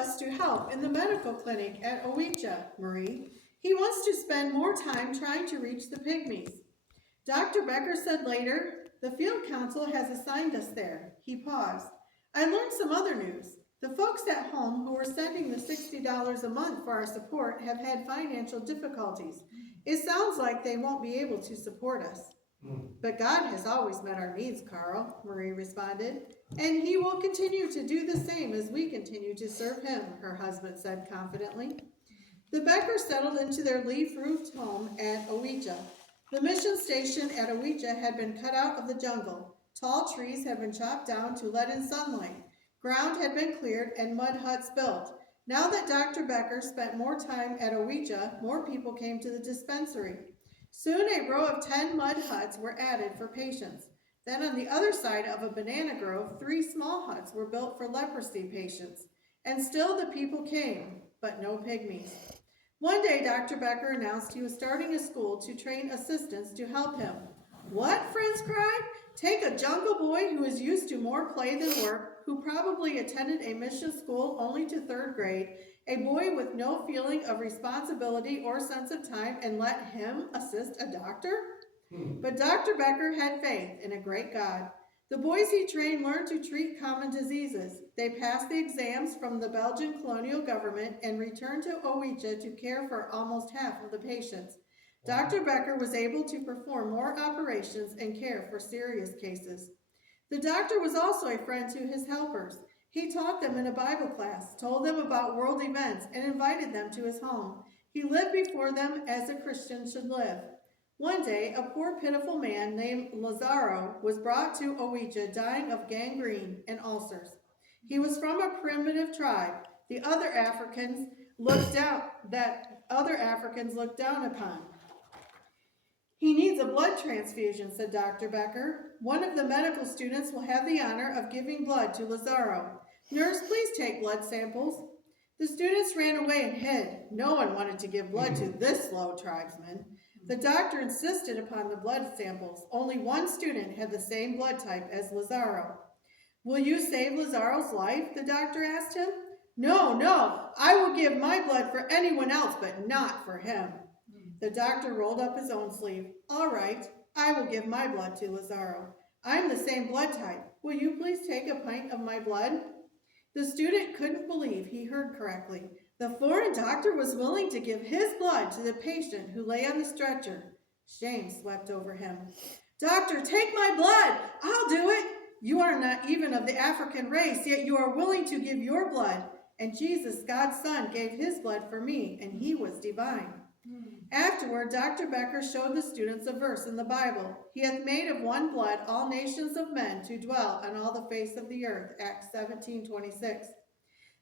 us to help in the medical clinic at Owicha, Marie. He wants to spend more time trying to reach the Pygmies. Dr. Becker said later, the field council has assigned us there. He paused. I learned some other news. The folks at home who were sending the $60 a month for our support have had financial difficulties. It sounds like they won't be able to support us. But God has always met our needs, Carl, Marie responded, and he will continue to do the same as we continue to serve him, her husband said confidently. The Beckers settled into their leaf-roofed home at Owicha. The mission station at Owicha had been cut out of the jungle. Tall trees had been chopped down to let in sunlight. Ground had been cleared and mud huts built. Now that Dr. Becker spent more time at Owicha, more people came to the dispensary. Soon a row of 10 mud huts were added for patients. Then on the other side of a banana grove, 3 small huts were built for leprosy patients. And still the people came, but no pygmies. One day, Dr. Becker announced he was starting a school to train assistants to help him. What, friends cried? Take a jungle boy who is used to more play than work, who probably attended a mission school only to 3rd grade, a boy with no feeling of responsibility or sense of time, and let him assist a doctor? But Dr. Becker had faith in a great God. The boys he trained learned to treat common diseases. They passed the exams from the Belgian colonial government and returned to Owicha to care for almost half of the patients. Dr. Becker was able to perform more operations and care for serious cases. The doctor was also a friend to his helpers. He taught them in a Bible class, told them about world events, and invited them to his home. He lived before them as a Christian should live. One day, a poor, pitiful man named Lazaro was brought to Owicha dying of gangrene and ulcers. He was from a primitive tribe the other Africans looked down upon. He needs a blood transfusion, said Dr. Becker. One of the medical students will have the honor of giving blood to Lazaro. Nurse, please take blood samples. The students ran away and hid. No one wanted to give blood to this low tribesman. The doctor insisted upon the blood samples. Only one student had the same blood type as Lazaro. Will you save Lazaro's life? The doctor asked him. No, I will give my blood for anyone else, but not for him. The doctor rolled up his own sleeve. All right, I will give my blood to Lazaro. I'm the same blood type. Will you please take a pint of my blood? The student couldn't believe he heard correctly. The foreign doctor was willing to give his blood to the patient who lay on the stretcher. Shame swept over him. Doctor, take my blood. I'll do it. You are not even of the African race, yet you are willing to give your blood. And Jesus, God's Son, gave his blood for me, and he was divine. Afterward, Dr. Becker showed the students a verse in the Bible. He hath made of one blood all nations of men to dwell on all the face of the earth, Acts 17:26.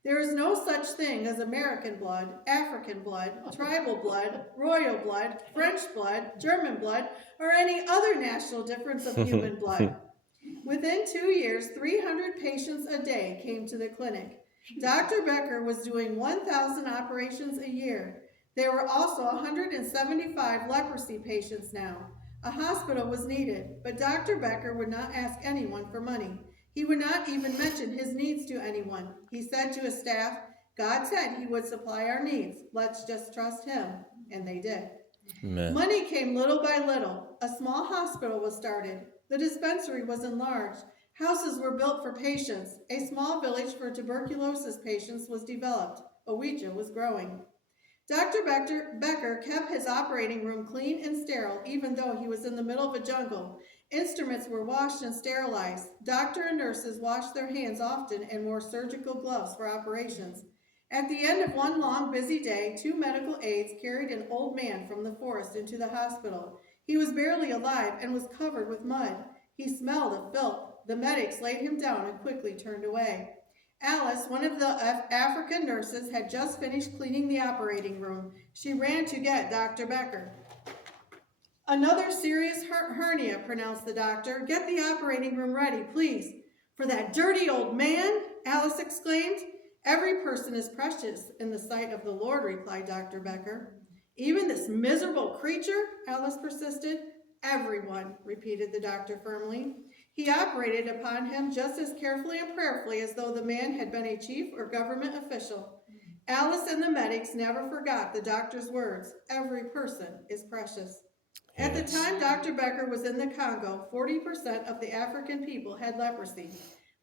There is no such thing as American blood, African blood, tribal blood, royal blood, French blood, German blood, or any other national difference of human blood. Within 2 years, 300 patients a day came to the clinic. Dr. Becker was doing 1,000 operations a year. There were also 175 leprosy patients now. A hospital was needed, but Dr. Becker would not ask anyone for money. He would not even mention his needs to anyone. He said to his staff, God said he would supply our needs. Let's just trust him. And they did. Amen. Money came little by little. A small hospital was started. The dispensary was enlarged. Houses were built for patients. A small village for tuberculosis patients was developed. Owicha was growing. Dr. Becker kept his operating room clean and sterile, even though he was in the middle of a jungle. Instruments were washed and sterilized. Doctor and nurses washed their hands often and wore surgical gloves for operations. At the end of one long, busy day, 2 medical aides carried an old man from the forest into the hospital. He was barely alive and was covered with mud. He smelled of filth. The medics laid him down and quickly turned away. Alice, one of the African nurses, had just finished cleaning the operating room. She ran to get Dr. Becker. Another serious hernia, pronounced the doctor. Get the operating room ready, please. For that dirty old man? Alice exclaimed. Every person is precious in the sight of the Lord, replied Dr. Becker. Even this miserable creature? Alice persisted. Everyone, repeated the doctor firmly. He operated upon him just as carefully and prayerfully as though the man had been a chief or government official. Alice and the medics never forgot the doctor's words, "Every person is precious." At the time Dr. Becker was in the Congo, 40% of the African people had leprosy.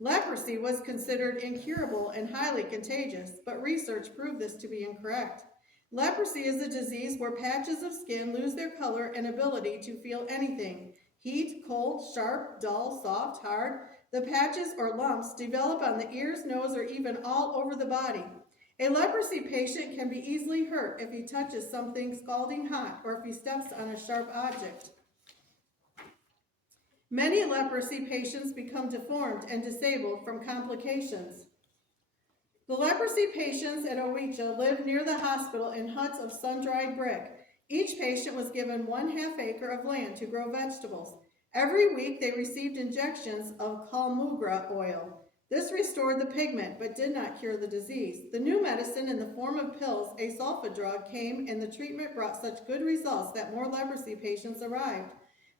Leprosy was considered incurable and highly contagious, but research proved this to be incorrect. Leprosy is a disease where patches of skin lose their color and ability to feel anything. Heat, cold, sharp, dull, soft, hard. The patches or lumps develop on the ears, nose, or even all over the body. A leprosy patient can be easily hurt if he touches something scalding hot or if he steps on a sharp object. Many leprosy patients become deformed and disabled from complications. The leprosy patients at Owicha lived near the hospital in huts of sun-dried brick. Each patient was given 1/2 acre of land to grow vegetables. Every week they received injections of calmugra oil. This restored the pigment but did not cure the disease. The new medicine in the form of pills, a sulfa drug, came and the treatment brought such good results that more leprosy patients arrived.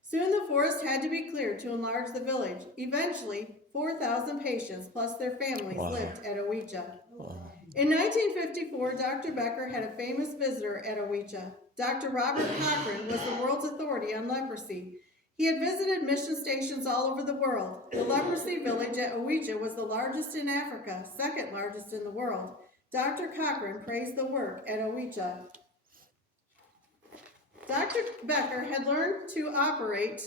Soon the forest had to be cleared to enlarge the village. Eventually, 4,000 patients plus their families lived at Owicha. In 1954, Dr. Becker had a famous visitor at Owicha. Dr. Robert Cochrane was the world's authority on leprosy. He had visited mission stations all over the world. The leprosy village at Owicha was the largest in Africa, second largest in the world. Dr. Cochrane praised the work at Owicha. Dr. Becker had learned to operate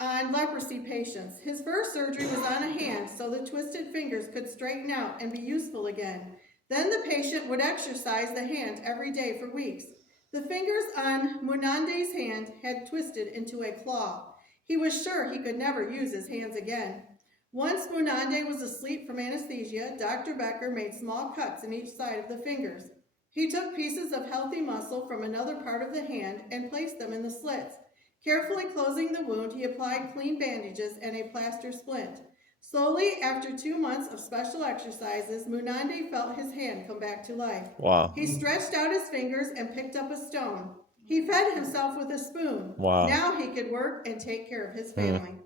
on leprosy patients. His first surgery was on a hand so the twisted fingers could straighten out and be useful again. Then the patient would exercise the hand every day for weeks. The fingers on Munande's hand had twisted into a claw. He was sure he could never use his hands again. Once Munande was asleep from anesthesia, Dr. Becker made small cuts in each side of the fingers. He took pieces of healthy muscle from another part of the hand and placed them in the slits. Carefully closing the wound, he applied clean bandages and a plaster splint. Slowly, after 2 months of special exercises, Munande felt his hand come back to life. Wow. He stretched out his fingers and picked up a stone. He fed himself with a spoon. Wow. Now he could work and take care of his family.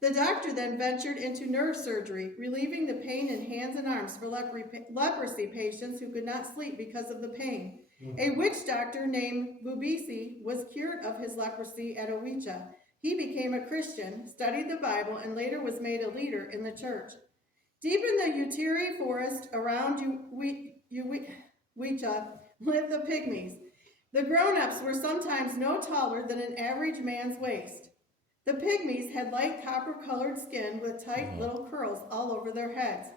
The doctor then ventured into nerve surgery, relieving the pain in hands and arms for leprosy patients who could not sleep because of the pain. A witch doctor named Bubisi was cured of his leprosy at Owicha. He became a Christian, studied the Bible, and later was made a leader in the church. Deep in the Utiri forest around Owicha lived the Pygmies. The grown-ups were sometimes no taller than an average man's waist. The Pygmies had light copper-colored skin with tight little curls all over their heads.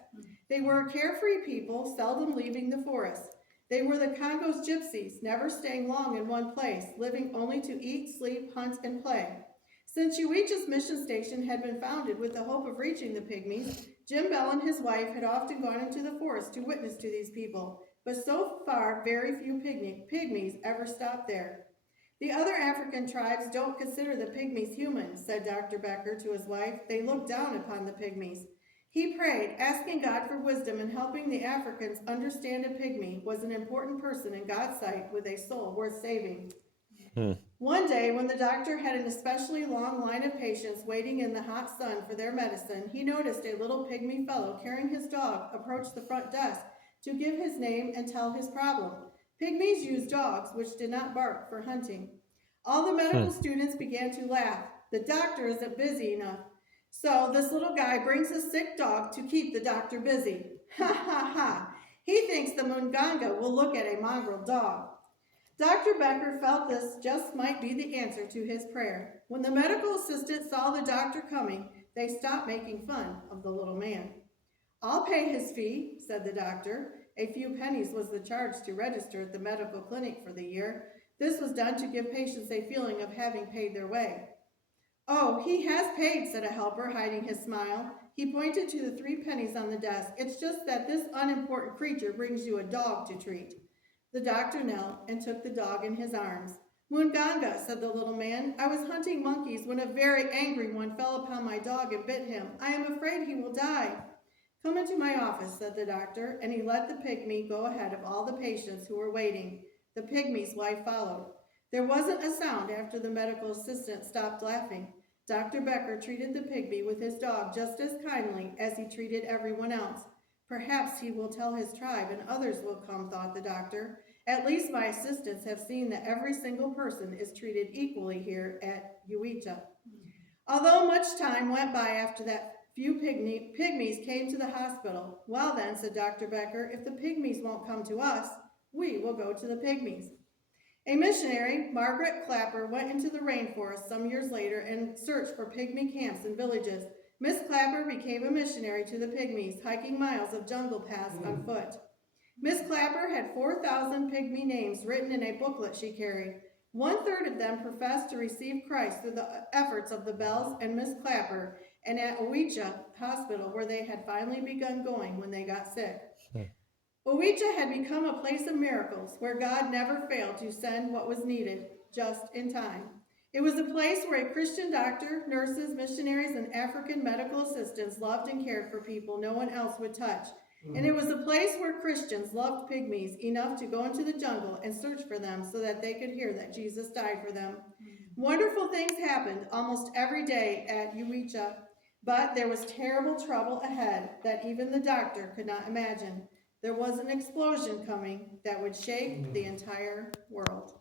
They were carefree people, seldom leaving the forest. They were the Congo's gypsies, never staying long in one place, living only to eat, sleep, hunt, and play. Since Uwicha's mission station had been founded with the hope of reaching the Pygmies, Jim Bell and his wife had often gone into the forest to witness to these people, but so far very few Pygmies ever stopped there. The other African tribes don't consider the Pygmies human, said Dr. Becker to his wife. They look down upon the Pygmies. He prayed, asking God for wisdom and helping the Africans understand a Pygmy was an important person in God's sight with a soul worth saving. One day, when the doctor had an especially long line of patients waiting in the hot sun for their medicine, he noticed a little Pygmy fellow carrying his dog approach the front desk to give his name and tell his problem. Pygmies use dogs, which did not bark, for hunting. All the medical students began to laugh. The doctor isn't busy enough. So this little guy brings a sick dog to keep the doctor busy. Ha ha ha. He thinks the Munganga will look at a mongrel dog. Dr. Becker felt this just might be the answer to his prayer. When the medical assistant saw the doctor coming, they stopped making fun of the little man. I'll pay his fee, said the doctor. A few pennies was the charge to register at the medical clinic for the year. This was done to give patients a feeling of having paid their way. Oh, he has paid, said a helper, hiding his smile. He pointed to the 3 pennies on the desk. It's just that this unimportant creature brings you a dog to treat. The doctor knelt and took the dog in his arms. Munganga, said the little man, I was hunting monkeys when a very angry one fell upon my dog and bit him. I am afraid he will die. Come into my office, said the doctor, and he let the Pygmy go ahead of all the patients who were waiting. The Pygmy's wife followed. There wasn't a sound after the medical assistant stopped laughing. Dr. Becker treated the pygmy with his dog just as kindly as he treated everyone else. Perhaps he will tell his tribe and others will come, thought the doctor. At least my assistants have seen that every single person is treated equally here at Uicha. Although much time went by after that, few pygmies came to the hospital. Well then, said Dr. Becker, if the pygmies won't come to us, we will go to the pygmies. A missionary, Margaret Clapper, went into the rainforest some years later and searched for pygmy camps and villages. Miss Clapper became a missionary to the pygmies, hiking miles of jungle paths on foot. Miss Clapper had 4,000 pygmy names written in a booklet she carried. 1/3 of them professed to receive Christ through the efforts of the Bells and Miss Clapper, and at Owicha Hospital, where they had finally begun going when they got sick. Owicha had become a place of miracles, where God never failed to send what was needed, just in time. It was a place where a Christian doctor, nurses, missionaries, and African medical assistants loved and cared for people no one else would touch. And it was a place where Christians loved pygmies enough to go into the jungle and search for them so that they could hear that Jesus died for them. Wonderful things happened almost every day at Uicha, but there was terrible trouble ahead that even the doctor could not imagine. There was an explosion coming that would shake the entire world.